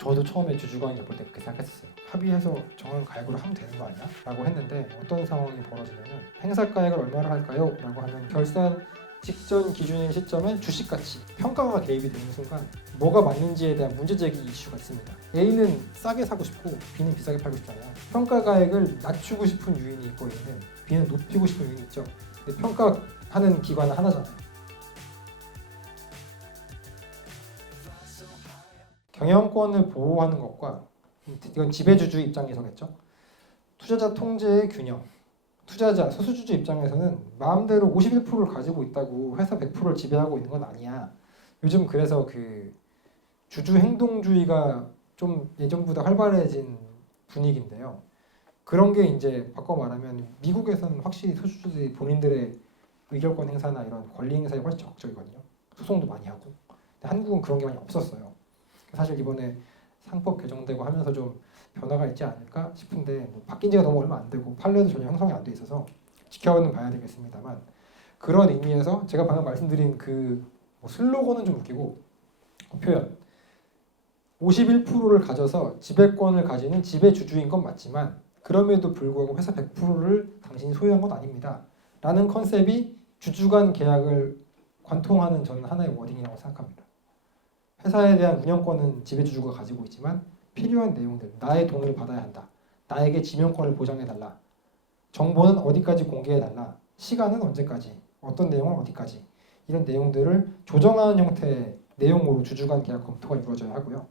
저도 처음에 주주관계 볼 때 그렇게 생각했었어요. 합의해서 정한 가액으로 하면 되는 거 아니야? 라고 했는데 어떤 상황이 벌어지냐면 행사가액을 얼마로 할까요? 라고 하면 결산 직전 기준인 시점에 주식가치, 평가가 개입이 되는 순간 뭐가 맞는지에 대한 문제제기 이슈가 있습니다. A는 싸게 사고 싶고 B는 비싸게 팔고 싶잖아요. 평가가액을 낮추고 싶은 유인이 있고 A는 B는 높이고 싶은 유인이 있죠. 근데 평가하는 기관은 하나잖아요. 경영권을 보호하는 것과 이건 지배주주 입장에서겠죠. 투자자 통제의 균형. 투자자, 소수주주 입장에서는 마음대로 51%를 가지고 있다고 회사 100%를 지배하고 있는 건 아니야. 요즘 그래서 그 주주 행동주의가 좀 예전보다 활발해진 분위기인데요. 그런 게 이제 바꿔 말하면 미국에서는 확실히 소수주주들이 본인들의 의결권 행사나 이런 권리 행사에 훨씬 적극적이거든요. 소송도 많이 하고. 근데 한국은 그런 게 많이 없었어요. 사실 이번에 상법 개정되고 하면서 좀 변화가 있지 않을까 싶은데 뭐 바뀐 지가 너무 얼마 안 되고 판례도 전혀 형성이 안 돼 있어서 지켜는 봐야 되겠습니다만 그런 의미에서 제가 방금 말씀드린 그뭐 슬로건은 좀 웃기고 그 표현 51%를 가져서 지배권을 가지는 지배주주인 건 맞지만 그럼에도 불구하고 회사 100%를 당신이 소유한 건 아닙니다. 라는 컨셉이 주주 간 계약을 관통하는 저는 하나의 워딩이라고 생각합니다. 회사에 대한 운영권은 지배주주가 가지고 있지만 필요한 내용들, 나의 동의를 받아야 한다. 나에게 지명권을 보장해달라. 정보는 어디까지 공개해달라. 시간은 언제까지, 어떤 내용은 어디까지. 이런 내용들을 조정하는 형태의 내용으로 주주 간 계약 검토가 이루어져야 하고요.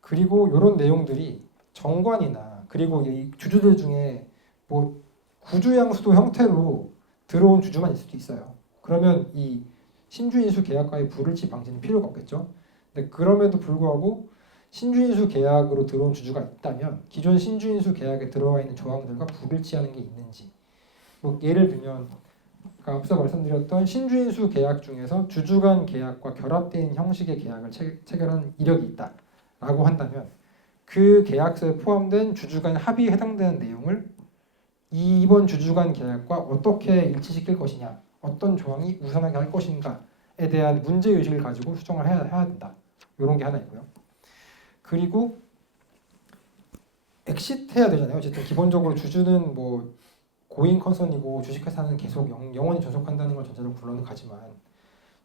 그리고 이런 내용들이 정관이나 그리고 이 주주들 중에 뭐 구주양수도 형태로 들어온 주주만 있을 수도 있어요. 그러면 이 신주인수 계약과의 불일치 방지는 필요가 없겠죠. 근데 그럼에도 불구하고 신주인수 계약으로 들어온 주주가 있다면 기존 신주인수 계약에 들어와 있는 조항들과 불일치하는 게 있는지 뭐 예를 들면 앞서 말씀드렸던 신주인수 계약 중에서 주주 간 계약과 결합된 형식의 계약을 체결한 이력이 있다라고 한다면 그 계약서에 포함된 주주 간 합의에 해당되는 내용을 이번 주주 간 계약과 어떻게 일치시킬 것이냐 어떤 조항이 우선하게 할 것인가에 대한 문제의식을 가지고 수정을 해야 된다. 이런 게 하나 있고요. 그리고 엑시트해야 되잖아요. 어쨌든 기본적으로 주주는 뭐 고잉 컨선이고 주식회사는 계속 영원히 존속한다는 걸 전제로 굴러는 가지만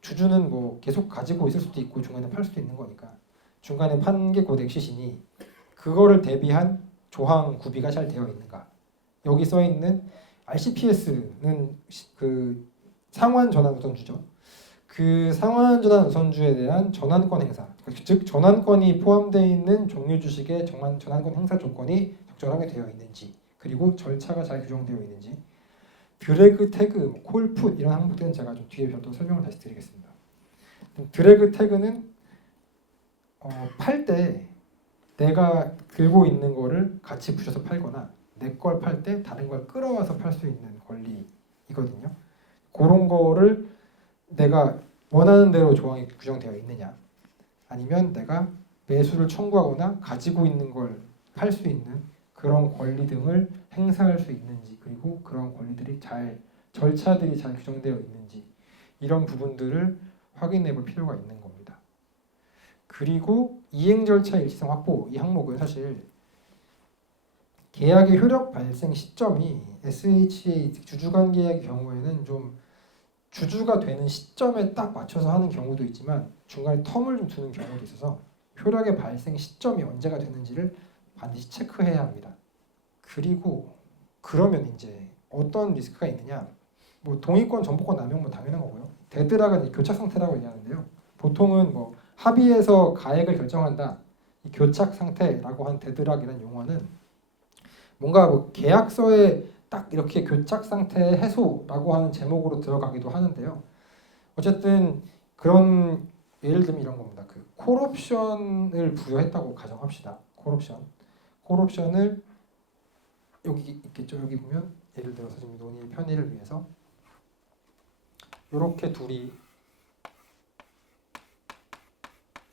주주는 뭐 계속 가지고 있을 수도 있고 중간에 팔 수도 있는 거니까 중간에 판 게 곧 엑시트니 그거를 대비한 조항 구비가 잘 되어 있는가. 여기 써 있는 RCPS는 그 상환 전환 우선주죠. 그 상환 전환 우선주에 대한 전환권 행사, 즉 전환권이 포함되어 있는 종류 주식의 전환권 행사 조건이 적절하게 되어 있는지, 그리고 절차가 잘 규정되어 있는지, 드래그 태그, 콜풋 이런 항목들은 제가 좀 뒤에 별도 설명을 다시 드리겠습니다. 드래그 태그는 팔 때 내가 들고 있는 거를 같이 붙여서 팔거나 내 걸 팔 때 다른 걸 끌어와서 팔 수 있는 권리이거든요. 그런 거를 내가 원하는 대로 조항이 규정되어 있느냐 아니면 내가 매수를 청구하거나 가지고 있는 걸 팔 수 있는 그런 권리 등을 행사할 수 있는지 그리고 그런 권리들이 절차들이 잘 규정되어 있는지 이런 부분들을 확인해 볼 필요가 있는 겁니다. 그리고 이행 절차 일치성 확보 이 항목은 사실 계약의 효력 발생 시점이 SHA 주주간 계약의 경우에는 좀 주주가 되는 시점에 딱 맞춰서 하는 경우도 있지만 중간에 텀을 좀 두는 경우도 있어서 효력의 발생 시점이 언제가 되는지를 반드시 체크해야 합니다. 그리고 그러면 이제 어떤 리스크가 있느냐 뭐 동의권, 전보권 남용 뭐 당연한 거고요. 데드락은 교착 상태라고 얘기하는데요. 보통은 뭐 합의해서 가액을 결정한다. 이 교착 상태라고 한 데드락이라는 용어는 뭔가 뭐 계약서에 딱 이렇게 교착 상태 해소라고 하는 제목으로 들어가기도 하는데요. 어쨌든 그런 예를 들면 이런 겁니다. 그 콜옵션을 부여했다고 가정합시다. 콜옵션을 여기 있겠죠. 여기 보면 예를 들어서 지금 논의 편의를 위해서 이렇게 둘이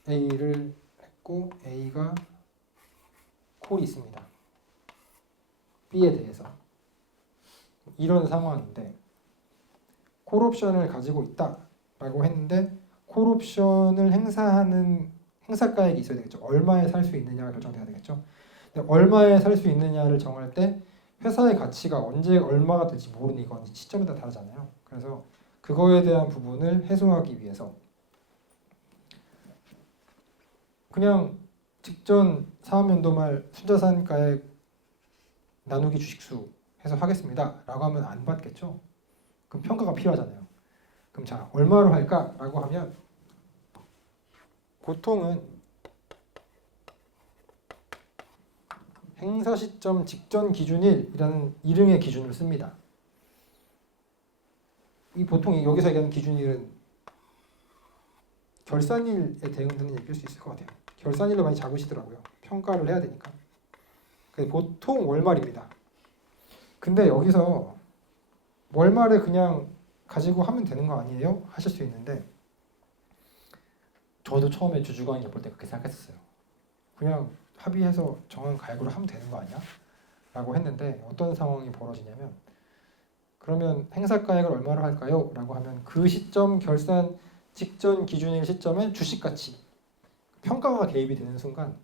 A를 했고 A가 콜이 있습니다. B에 대해서 이런 상황인데 콜옵션을 가지고 있다라고 했는데 콜옵션을 행사가액이 있어야 되겠죠. 얼마에 살 수 있느냐가 결정돼야 되겠죠. 근데 얼마에 살 수 있느냐를 정할 때 회사의 가치가 언제 얼마가 될지 모르니 이건 시점에 따라 다르잖아요. 그래서 그거에 대한 부분을 해소하기 위해서 그냥 직전 사업연도 말 순자산가액 나누기 주식수 해서 하겠습니다 라고 하면 안 받겠죠. 그럼 평가가 필요하잖아요. 그럼 자 얼마로 할까 라고 하면 보통은 행사 시점 직전 기준일이라는 이름의 기준을 씁니다. 이 보통 여기서 얘기하는 기준일은 결산일에 대응되는 얘기일 수 있을 것 같아요. 결산일로 많이 잡으시더라고요. 평가를 해야 되니까. 보통 월말입니다. 근데 여기서 월말에 그냥 가지고 하면 되는 거 아니에요? 하실 수 있는데 저도 처음에 주주관계 볼 때 그렇게 생각했었어요. 그냥 합의해서 정한 가액으로 하면 되는 거 아니야? 라고 했는데 어떤 상황이 벌어지냐면 그러면 행사가액을 얼마로 할까요? 라고 하면 그 시점 결산 직전 기준일 시점에 주식가치 평가가 개입이 되는 순간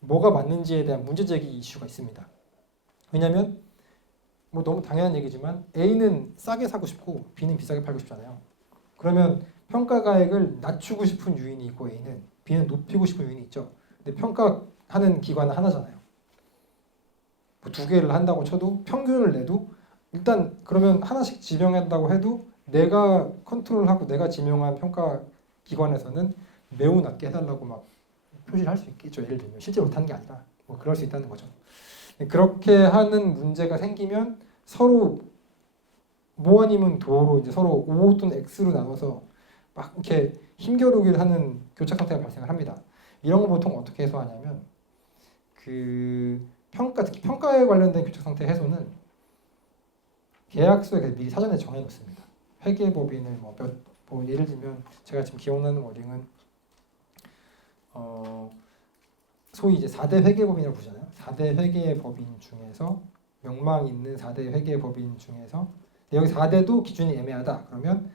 뭐가 맞는지에 대한 문제제기 이슈가 있습니다. 왜냐하면 뭐 너무 당연한 얘기지만 A는 싸게 사고 싶고 B는 비싸게 팔고 싶잖아요. 그러면 평가가액을 낮추고 싶은 유인이 있고 A는 B는 높이고 싶은 유인이 있죠. 근데 평가하는 기관은 하나잖아요. 뭐 두 개를 한다고 쳐도 평균을 내도 일단 그러면 하나씩 지명한다고 해도 내가 컨트롤하고 내가 지명한 평가 기관에서는 매우 낮게 해달라고 막 표시를 할 수 있겠죠. 예를 들면 실제로 못하는 게 아니라 뭐 그럴 수 있다는 거죠. 그렇게 하는 문제가 생기면 서로 뭐 아니면 도로 이제 서로 O 또는 X로 나눠서 막 이렇게 힘겨루기를 하는 교착 상태가 발생을 합니다. 이런 거 보통 어떻게 해소하냐면 그 특히 평가에 관련된 교착 상태 해소는 계약서에 미리 사전에 정해 놓습니다. 회계법인을 뭐 예를 들면 제가 지금 기억나는 워딩은 소위 이제 4대 회계법인이라고 부르잖아요. 4대 회계법인 중에서 명망 있는 4대 회계법인 중에서 여기 4대도 기준이 애매하다. 그러면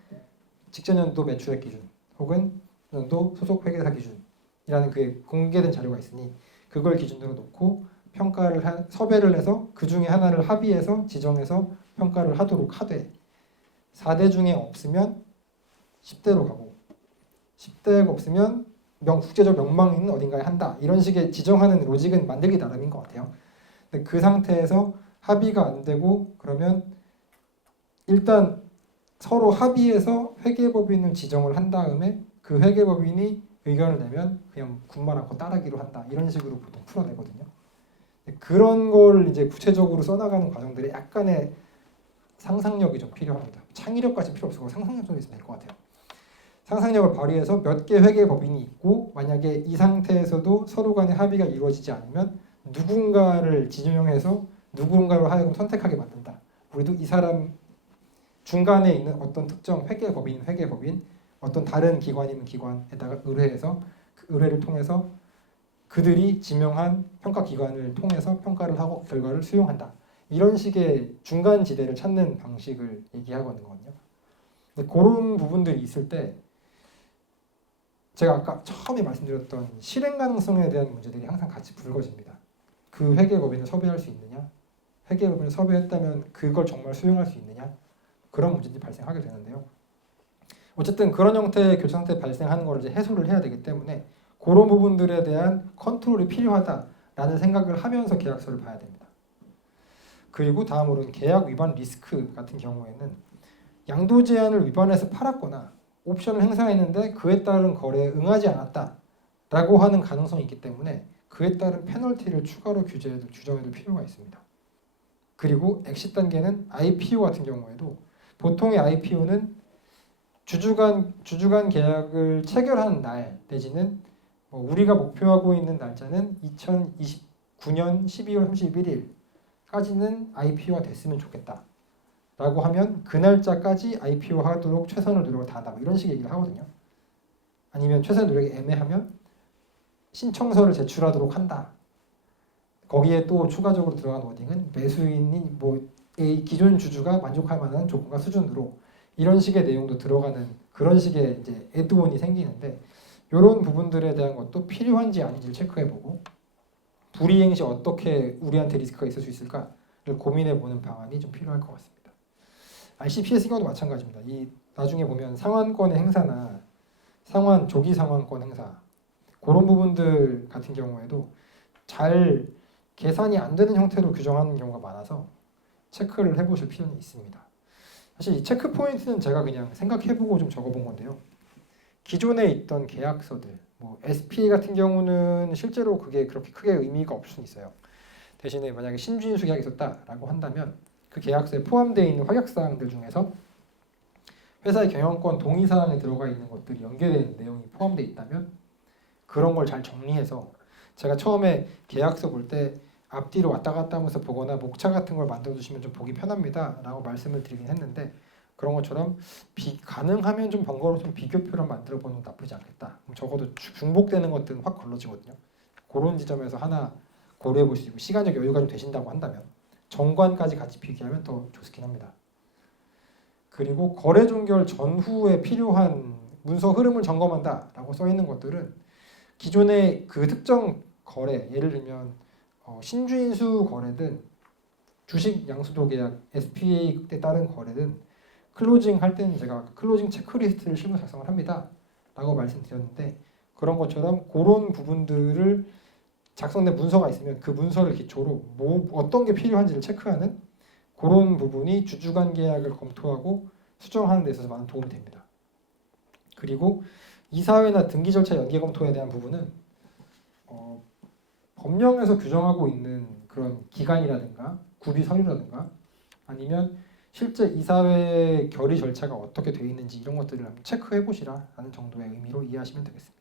직전 연도 매출액 기준 혹은 연도 소속 회계사 기준이라는 그 공개된 자료가 있으니 그걸 기준으로 놓고 평가를 섭외를 해서 그 중에 하나를 합의해서 지정해서 평가를 하도록 하되 4대 중에 없으면 10대로 가고 10대가 없으면 국제적 명망 있는 어딘가에 한다. 이런 식의 지정하는 로직은 만들기 나름인 것 같아요. 근데 그 상태에서 합의가 안 되고 그러면 일단 서로 합의해서 회계법인을 지정을 한 다음에 그 회계법인이 의견을 내면 그냥 군말 않고 따르기로 한다. 이런 식으로 보통 풀어내거든요. 그런 걸 이제 구체적으로 써나가는 과정들이 약간의 상상력이 좀 필요합니다. 창의력까지 필요 없고 상상력 좀 있으면 될 것 같아요. 상상력을 발휘해서 몇 개 회계법인이 있고 만약에 이 상태에서도 서로 간의 합의가 이루어지지 않으면 누군가를 지정해서 누군가로 하여금 선택하게 만든다. 우리도 이 사람 중간에 있는 어떤 특정 회계법인 어떤 다른 기관이면 기관에다가 의뢰해서 그 의뢰를 통해서 그들이 지명한 평가기관을 통해서 평가를 하고 결과를 수용한다. 이런 식의 중간 지대를 찾는 방식을 얘기하거든요. 근데 그런 부분들이 있을 때 제가 아까 처음에 말씀드렸던 실행 가능성에 대한 문제들이 항상 같이 불거집니다. 그 회계법인을 섭외할 수 있느냐? 회계법인을 섭외했다면 그걸 정말 수용할 수 있느냐? 그런 문제들이 발생하게 되는데요. 어쨌든 그런 형태의 교착 상태 발생하는 걸 이제 해소를 해야 되기 때문에 그런 부분들에 대한 컨트롤이 필요하다라는 생각을 하면서 계약서를 봐야 됩니다. 그리고 다음으로는 계약 위반 리스크 같은 경우에는 양도 제한을 위반해서 팔았거나 옵션을 행사했는데 그에 따른 거래에 응하지 않았다라고 하는 가능성이 있기 때문에 그에 따른 페널티를 추가로 규정해둘 필요가 있습니다. 그리고 엑시트 단계는 IPO 같은 경우에도 보통의 IPO는 주주간 계약을 체결한 날 내지는 우리가 목표하고 있는 날짜는 2029년 12월 31일까지는 IPO가 됐으면 좋겠다 라고 하면 그 날짜까지 IPO 하도록 최선을 노력을 다한다 이런 식의 얘기를 하거든요. 아니면 최선의 노력이 애매하면 신청서를 제출하도록 한다. 거기에 또 추가적으로 들어간 워딩은 매수인이 기존 주주가 만족할 만한 조건과 수준으로 이런 식의 내용도 들어가는 그런 식의 이제 애드온이 생기는데 이런 부분들에 대한 것도 필요한지 아닌지를 체크해보고 불이행 시 어떻게 우리한테 리스크가 있을 수 있을까를 고민해보는 방안이 좀 필요할 것 같습니다. ICPS 경우도 마찬가지입니다. 이 나중에 보면 상환권의 행사나 조기 상환권 행사 그런 부분들 같은 경우에도 잘 계산이 안 되는 형태로 규정하는 경우가 많아서 체크를 해보실 필요는 있습니다. 사실 이 체크 포인트는 제가 그냥 생각해보고 좀 적어본 건데요. 기존에 있던 계약서들, 뭐 SPA 같은 경우는 실제로 그게 그렇게 크게 의미가 없을 수 있어요. 대신에 만약에 신주인수 계약이 있었다라고 한다면 그 계약서에 포함되어 있는 확약사항들 중에서 회사의 경영권 동의사항에 들어가 있는 것들이 연계되는 내용이 포함되어 있다면 그런 걸 잘 정리해서 제가 처음에 계약서 볼 때 앞뒤로 왔다 갔다 하면서 보거나 목차 같은 걸 만들어 주시면 좀 보기 편합니다 라고 말씀을 드리긴 했는데 그런 것처럼 가능하면 좀 번거로워 좀 비교표를 만들어 보는 것도 나쁘지 않겠다. 그럼 적어도 중복되는 것들은 확 걸러지거든요. 그런 지점에서 하나 고려해 보시고 시간적 여유가 좀 되신다고 한다면 정관까지 같이 비교하면 더 좋긴 합니다. 그리고 거래 종결 전후에 필요한 문서 흐름을 점검한다 라고 써 있는 것들은 기존의 그 특정 거래, 예를 들면 신주인수 거래든 주식 양수도 계약, SPA에 따른 거래든 클로징 할 때는 제가 클로징 체크리스트를 실무 작성을 합니다 라고 말씀드렸는데 그런 것처럼 그런 부분들을 작성된 문서가 있으면 그 문서를 기초로 어떤 게 필요한지를 체크하는 그런 부분이 주주간 계약을 검토하고 수정하는 데 있어서 많은 도움이 됩니다. 그리고 이사회나 등기 절차 연계 검토에 대한 부분은 법령에서 규정하고 있는 그런 기간이라든가 구비 서류라든가 아니면 실제 이사회 결의 절차가 어떻게 되어 있는지 이런 것들을 한번 체크해 보시라는 정도의 의미로 이해하시면 되겠습니다.